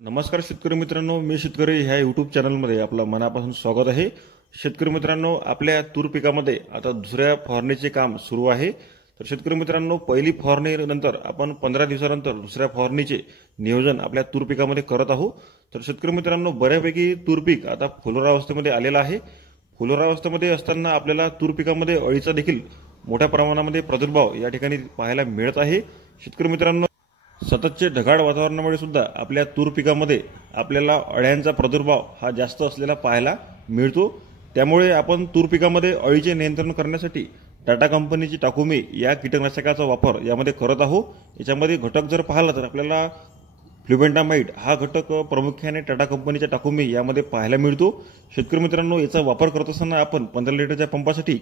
नमस्कार शेतकरी मित्रांनो, मी शेतकरी ह्या यूट्यूब चॅनलमध्ये आपलं मनापासून स्वागत आहे। शेतकरी मित्रांनो, आपल्या तूर पिकामध्ये आता दुसऱ्या फवारणीचे काम सुरू आहे। तर शेतकरी मित्रांनो, पहिली फवारणीनंतर आपण 15 दिवसानंतर दुसऱ्या फवारणीचे नियोजन आपल्या तूर पिकामध्ये करत आहोत। तर शेतकरी मित्रांनो, बऱ्यापैकी तूर पीक आता फुलोरावस्थेमध्ये आलेलं आहे। फुलोरावस्थेमध्ये असताना आपल्याला तूर पिकामध्ये अळीचा देखील मोठ्या प्रमाणामध्ये प्रादुर्भाव या ठिकाणी पाहायला मिळत आहे। शेतकरी मित्रांनो, सततचे ढगाळ वातावरणामुळे सुद्धा आपल्या तूर पिकामध्ये आपल्याला अळ्यांचा प्रादुर्भाव हा जास्त असलेला पाहायला मिळतो। त्यामुळे आपण तूर पिकामध्ये अळीचे नियंत्रण करण्यासाठी टाटा कंपनीची टाकुमी या कीटकनाशकाचा वापर यामध्ये करत आहोत। याच्यामध्ये घटक जर पाहिला तर आपल्याला फ्ल्युबेंटामाइड हा घटक प्रामुख्याने टाटा कंपनीच्या टाकुमी यामध्ये पाहायला मिळतो। शेतकरी मित्रांनो, याचा वापर करत असताना आपण 15 लिटरच्या पंपासाठी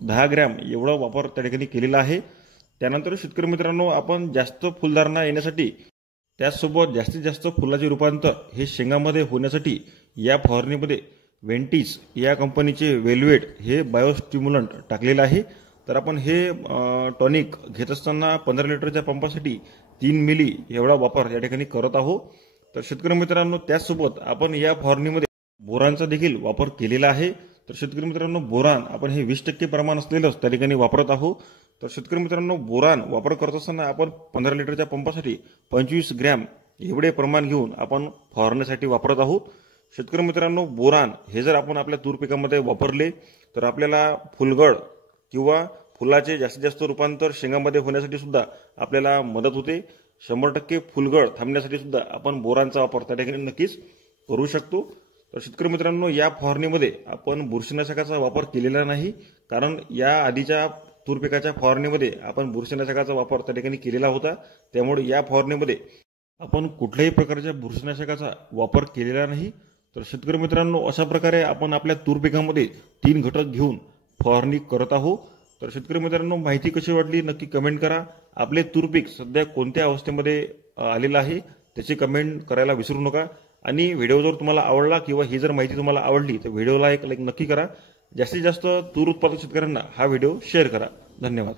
10 ग्रॅम एवढा वापर त्या ठिकाणी केलेला आहे। त्यानंतर शेतकरी मित्रांनो, आपण जास्त फुलधारणा येण्यासाठी त्याचसोबत जास्तीत जास्त फुलाचे रूपांतर हे शेंगामध्ये होण्यासाठी या फवारणीमध्ये वेंटिस या कंपनीचे वेल्वेट हे बायोस्टिम्युलंट टाकलेलं आहे। तर आपण हे टॉनिक घेत असताना 15 लिटरच्या पंपासाठी 3 मिली एवढा वापर या ठिकाणी करत आहोत। तर शेतकरी मित्रांनो, त्याचसोबत आपण या फवारणीमध्ये बोरानचा देखील वापर केलेला आहे। तर शेतकरी मित्रांनो, बोरान आपण हे 20% प्रमाण असलेलंच त्या ठिकाणी वापरत आहोत। तर शेतकरी मित्रांनो, बोरान वापर करत असताना आपण 15 लिटरच्या पंपासाठी 25 ग्रॅम एवढे प्रमाण घेऊन आपण फवारण्यासाठी वापरत आहोत। शेतकरी मित्रांनो, बोरान हे जर आपण आपल्या तूर पिकामध्ये वापरले तर आपल्याला फुलगळ किंवा फुलाचे जास्तीत जास्त रूपांतर शेंगामध्ये होण्यासाठी सुद्धा आपल्याला मदत होते। 100% फुलगळ थांबण्यासाठी सुद्धा आपण बोरानचा वापर त्या ठिकाणी नक्कीच करू शकतो। तर शेतकरी मित्रांनो, या फवारणीमध्ये आपण बुरशीनाशकाचा वापर केलेला नाही, कारण या आधीच्या तूर पिकाच्या फवारणीमध्ये आपण बुरशीनाशकाचा वापर त्या ठिकाणी केलेला होता। त्यामुळे या फवारणीमध्ये आपण कुठल्याही प्रकारच्या बुरशीनाशकाचा वापर केलेला नाही। तर शेतकरी मित्रांनो, अशा प्रकारे आपण आपल्या तूर पिकामध्ये 3 घटक घेऊन फवारणी करत आहोत। तर शेतकरी मित्रांनो, माहिती कशी वाटली नक्की कमेंट करा। आपले तूर पीक सध्या कोणत्या अवस्थेमध्ये आलेलं आहे त्याची कमेंट करायला विसरू नका। आणि व्हिडिओ जर तुम्हाला आवडला किंवा ही जर माहिती तुम्हाला आवडली तर व्हिडिओला एक लाईक नक्की करा। जास्तीत जास्त तूर उत्पादक शेतकऱ्यांना हा व्हिडिओ शेअर करा। धन्यवाद।